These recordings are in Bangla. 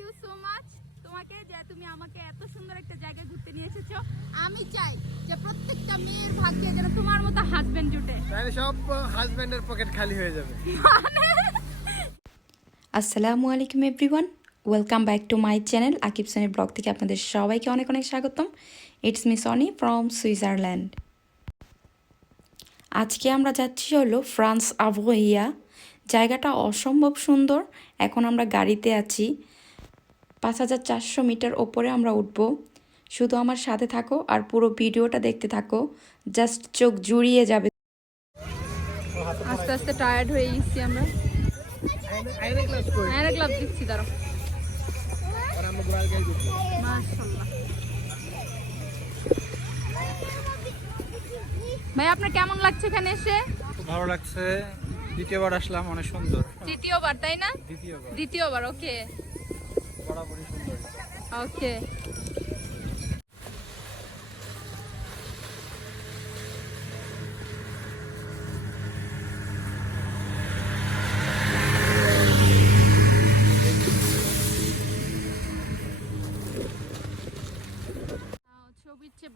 ইউ সো মাচ তোমাকে যে তুমি আমাকে এত সুন্দর একটা জায়গায় ঘুরতে নিয়ে এসেছ আমি চাই যে প্রত্যেকটা মেয়ের ভাগ্যে যেন তোমার মতো হাজবেন্ড জুটে। তাহলে সব হাজবেন্ডের পকেট খালি হয়ে যাবে। আসসালামু আলাইকুম everyone welcome back to my channel Akib সনির blog থেকে আপনাদের সবাইকে অনেক অনেক স্বাগতম। It's me Soni from Switzerland আজকে আমরা যাচ্ছি হলো ফ্রান্স আভোহিয়া জায়গাটা অসম্ভব সুন্দর। এখন আমরা গাড়িতে আছি। পাঁচ হাজার চারশো মিটার ওপরে আমরা উঠব। শুধু আমার সাথে থাকো আর পুরো ভিডিওটা দেখতে থাকো। জাস্ট চোখ জুড়িয়ে যাবে। আস্তে আস্তে টায়ার্ড হয়ে গেছি আমরা। আইনে ক্লাস করি হ্যাঁ ক্লাব দিচ্ছি দাঁড়ো আর আমরা গোড়াল গাই দিচ্ছি মাশাআল্লাহ। ভাই আপনার কেমন লাগছে এখানে এসে? ভালো লাগছে। দ্বিতীয়বার আসলাম অনেক সুন্দর। তৃতীয়বার তাই না? দ্বিতীয়বার। দ্বিতীয়বার ওকে ওকে।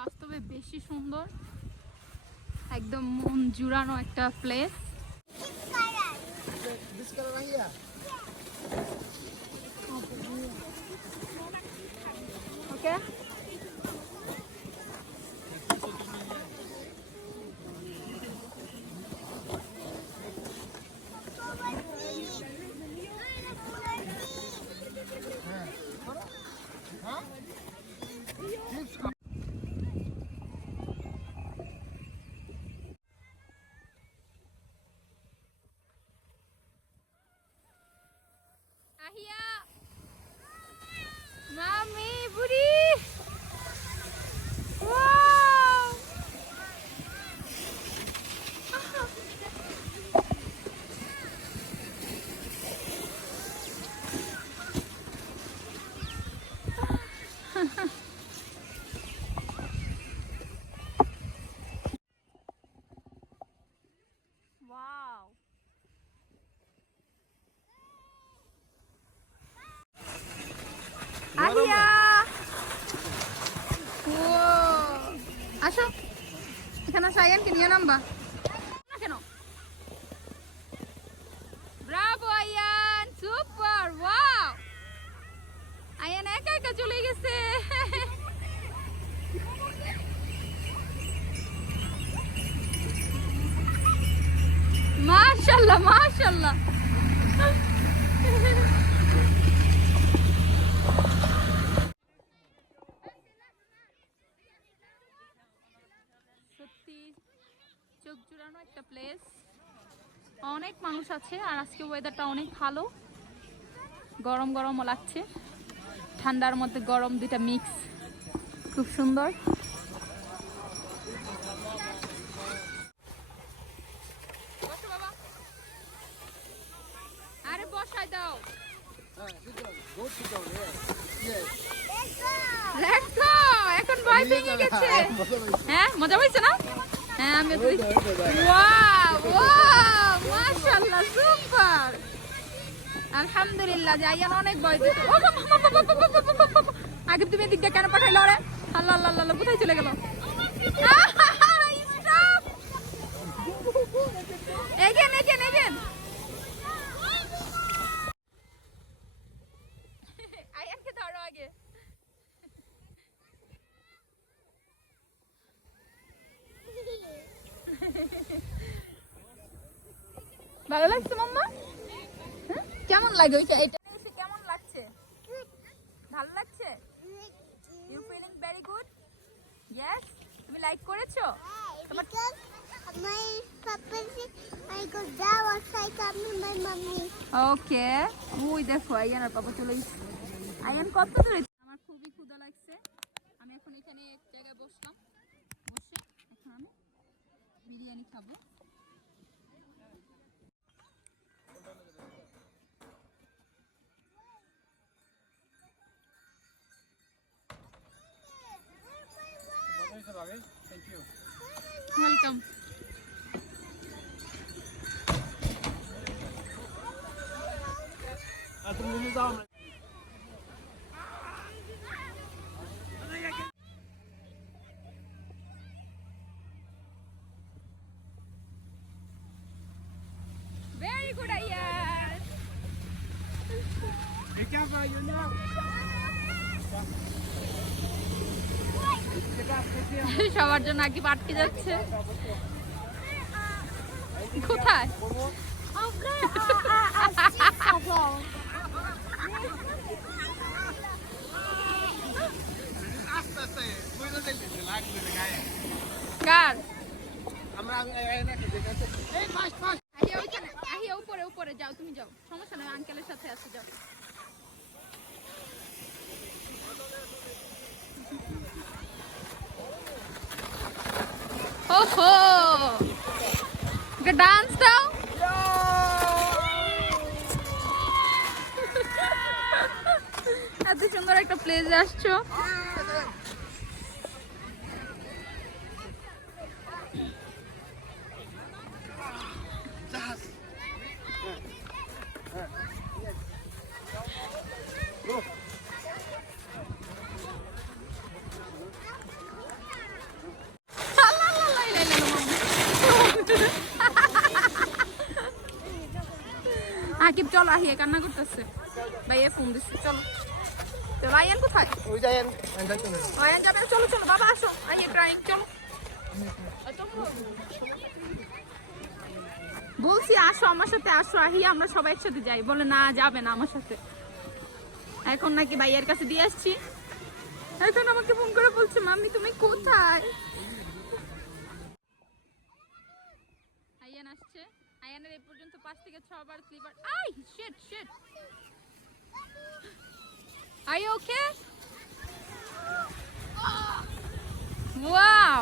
বাস্তবে বেশি সুন্দর। একদম মন জুড়ানো একটা প্লেস ওকে আহিয়া মামি বুড়ি ওয়াও ওয়াও আহিয়া ও আসো এখানে আয়ানকে নামবা। কেন bravo Ayan super wow. Ayan একা একা চলে গেছে। মাশাল্লাহ মাশাল্লাহ সত্যি চোখ জুড়ানো একটা প্লেস অনেক মানুষ আছে, আর আজকে ওয়েদারটা অনেক ভালো। গরম গরমও লাগছে। ঠান্ডার মধ্যে গরম দুইটা মিক্স খুব সুন্দর। আরে বসাই দাও। এখন হ্যাঁ মজা পাইছে না? হ্যাঁ আমি ওয়াও ওয়াও মাশাআল্লাহ সুপার আলহামদুলিল্লাহ জাইয়ান অনেক ভয় বাবা। আগে তুমি দিকটা কেন পাঠাইলো রে আল্লাহ আল্লাহ আল্লাহ কোথায় চলে গেল? ভালো লাগছে মাম্মা? হ্যাঁ? কেমন লাগে ওইটা? এটা এসে কেমন লাগছে? ভালো লাগছে? You feeling very good yes তুমি লাইক করেছ? তোমার Because my papa said I go down outside coming my mommy. ওকে ওই দেখো আয়ান আর পাপা চলে এসেছে। আয়ান কত দূরে? ওয়েলকাম আর তুমি নিয়ে যাও সবার জন্য আগে আটকে যাচ্ছে। কোথায়? কার? উপরে উপরে যাও তুমি যাও। সমস্যা নয় আঙ্কেলের সাথে আছে যাও। ওহো! ডান্স দাও। এত সুন্দর একটা প্লেস আসছো। চলো আহিয়ে কান্না করতেছে। ভাইয়া ফোন দিচ্ছে চলো। কোথায়? আইয়ান যাবে চলো চলো বাবা আসো। ড্রাইং চলো। বলছি আসো আমার সাথে আসো আহি আমরা সবাই একসাথে যাই। বলে না যাবে না আমার সাথে। এখন নাকি ভাইয়ার কাছে দিয়ে আসছি। এখন আমাকে ফোন করে বলছে মাম্মি তুমি কোথায় আয়ান আসছে আয়ানের এই পর্যন্ত পাঁচ থেকে ছবার slipper I shit shit Are you okay? Wow!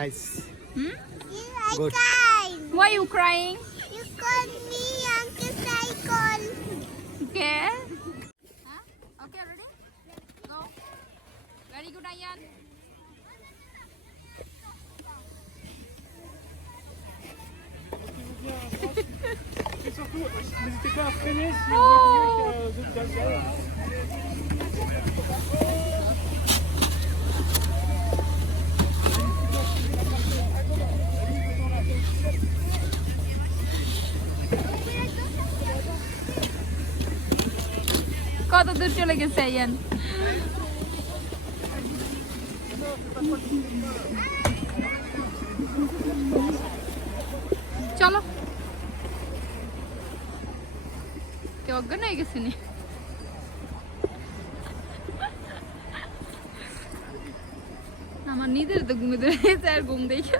nice. Hmm? Good. Why you crying? You call me Uncle Okay. কত দূর চলে গেছে, আয়ান? চলো। কেউ অজ্ঞান হয়ে গেছে নি? আমার নিজের তো ঘুমে ধরে আর ঘুম দেখে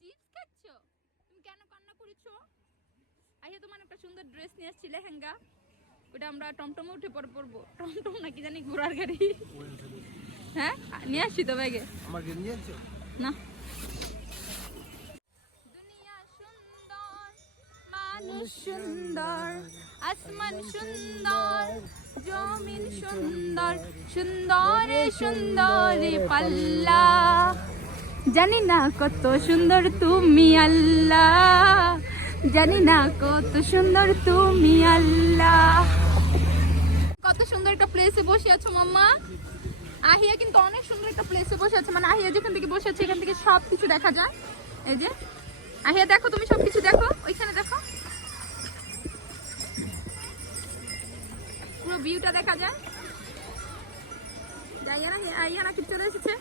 চিপস খাচ্ছো তুমি কেন কান্না করেছ আইয়া তোমার একটা সুন্দর ড্রেস নিয়ে আসছি লেহেঙ্গা ওটা আমরা টমটমে উঠে পরে পরবো টমটম নাকি জানি ঘোড়ার গাড়ি? হ্যাঁ? নিয়ে আসছি তো ব্যাগে। না। দুনিয়া সুন্দর মানুষ সুন্দর আসমান সুন্দর জমিন সুন্দর সুন্দরে সুন্দরে পাল্লা। জানি না কত সুন্দর তুমি আল্লাহ জানি না কত সুন্দর তুমি আল্লাহ। কত সুন্দর একটা প্লেসে বসে আছো মাম্মা। আহিয়া কিন্তু অনেক সুন্দর একটা প্লেসে বসে আছে। মানে আহিয়া যেখান থেকে বসে আছে এখান থেকে সব কিছু দেখা যায়। এই যে আহিয়া দেখো তুমি সব কিছু দেখো ওইখানে দেখো। পুরো ভিউটা দেখা যায়। যাইয়া না আইয়া না চলে এসেছে?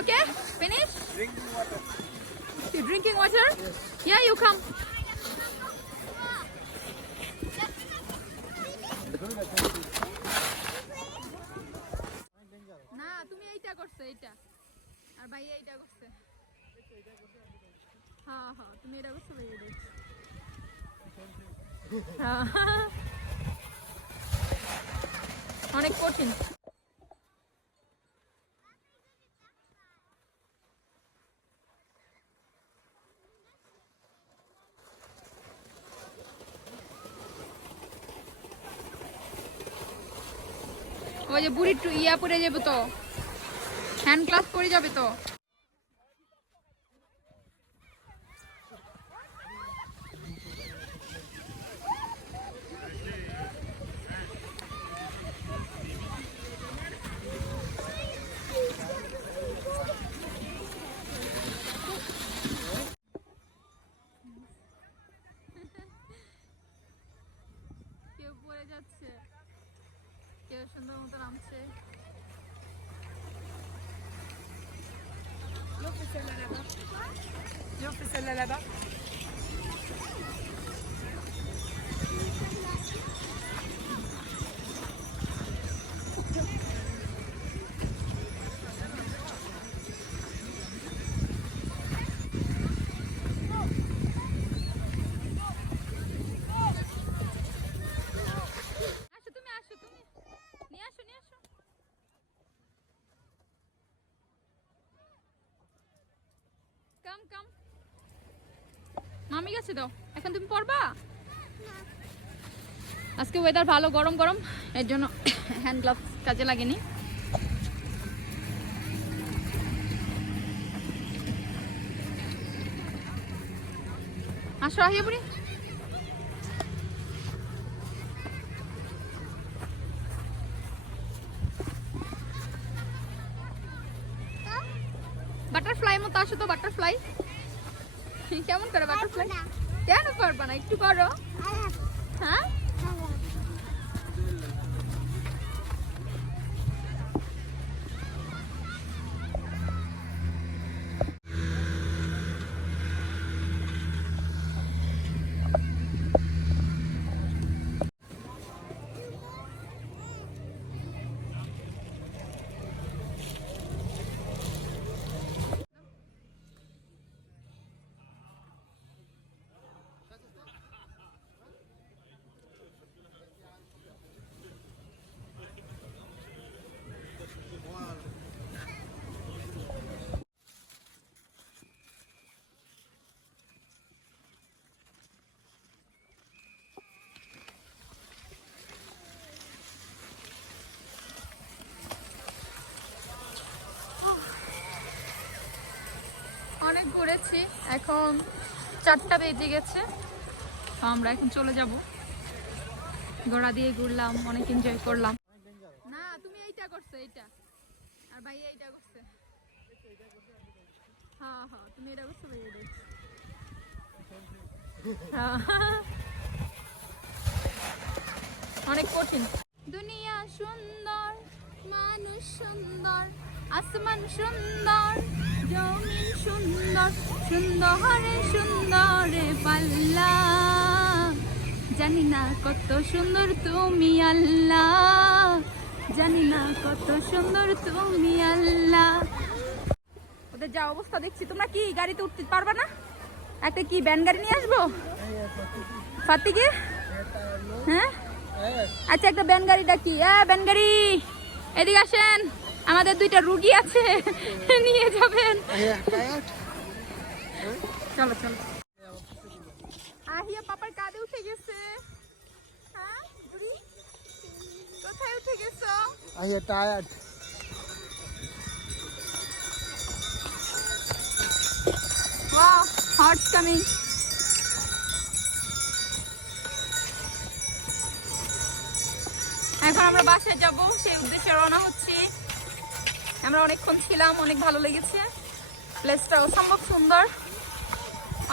okay, finish. You drinking water? Yeah, you come. না তুমি এইটা করছ এইটা আর ভাই এইটা করছে হ্যাঁ হ্যাঁ তুমি এটা করছ ভাই হ্যাঁ। অনেক কঠিন যে বুড়ি টু ইয়া পরে যাবে তো। হ্যান্ড ক্লাস পরে যাবে তো। যাচ্ছে। সুন্দর মতো নামছে আসো মামি গেছে দাও এখন তুমি পড়বা? আজকে ওয়েদার ভালো, গরম গরম। এর জন্য হ্যান্ড গ্লাভস কাজে লাগেনি। আসো আহিয়া বাটারফ্লাই মতো আসো তো বাটারফ্লাই কেমন করে বাটারফ্লাই? কেন পারবা না? একটু করো। হ্যাঁ? অনেক ঘুরেছি এখন চারটা বেজে গেছে। আমরা এখন চলে যাব। ঘোড়া দিয়ে ঘুরলাম, অনেক এনজয় করলাম। না, তুমি এইটা করছ, এইটা। আর ভাই এইটা করছে। হ্যাঁ হ্যাঁ তুমি এটা করছ। হ্যাঁ। অনেক কঠিন। দুনিয়া সুন্দর, মানুষ সুন্দর, আসমান সুন্দর। জমিন সুন্দর, সুন্দরে সুন্দরে পাল্লা। জানি না কত সুন্দর তুমি আল্লাহ। জানি না কত সুন্দর তুমি আল্লাহ। ওদের যা অবস্থা দেখছি, তোমরা কি গাড়িতে উঠতে পারবে না? একটা কি ব্যান গাড়ি নিয়ে আসব? ফাতিকে? হ্যাঁ? আচ্ছা একটা ব্যান গাড়ি ডাকি। হ্যাঁ ব্যান গাড়ি! এদিকে আসেন! আমাদের দুইটা রুগী আছে নিয়ে যাবেন। চলো চলো। আহিয়া পাপার কাঁধে উঠে গেছে। হ্যাঁ কোথায় উঠে গেছো? I get. Wow, heart's coming. এখন আমরা বাসায় যাব সেই উদ্দেশ্যে রওনা হচ্ছি। আমরা অনেকক্ষণ ছিলাম অনেক ভালো লেগেছে। প্লেসটা অসম্ভব সুন্দর।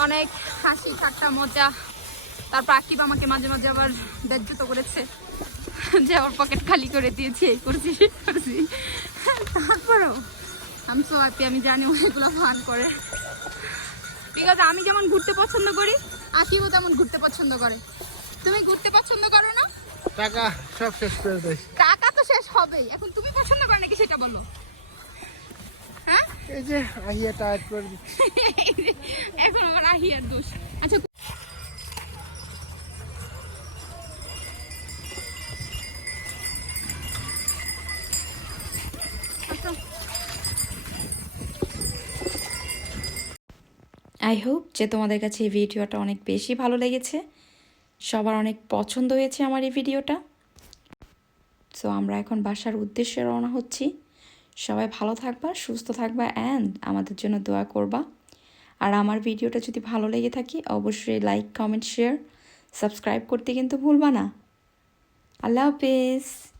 অনেক হাসি ঠাট্টা মজা। তারপর আকিব আমাকে মাঝে মাঝে আবার ব্যর্জিত করেছে। যে আমার পকেট খালি করে দিয়েছি এই করছি সেই করছি। তারপরেও আমি সো হ্যাপি আমি জানি ও এগুলো ফান করে। বিকজ আমি যেমন ঘুরতে পছন্দ করি আকিবও তেমন ঘুরতে পছন্দ করে। তুমি ঘুরতে পছন্দ করো না? টাকা সব শেষ করে দেয়। টাকা তো শেষ হবেই। এখন তুমি পছন্দ করো নাকি সেটা বলো? এই যে আহিয়া টায়ার্ড করে দিচ্ছে। এখন আবার আহিয়ার দোষ। আচ্ছা আচ্ছা আই হোপ যে তোমাদের কাছে এই ভিডিওটা অনেক বেশি ভালো লেগেছে। সবার অনেক পছন্দ হয়েছে আমার এই ভিডিওটা। সো আমরা এখন বাসার উদ্দেশ্যে রওনা হচ্ছি। সবাই ভালো থাকবা, সুস্থ থাকবা অ্যান্ড আমাদের জন্য দোয়া করবা। আর আমার ভিডিওটা যদি ভালো লেগে থাকে, অবশ্যই লাইক কমেন্ট শেয়ার সাবস্ক্রাইব করতে কিন্তু ভুলবা না। আল্লাহ হাফিজ।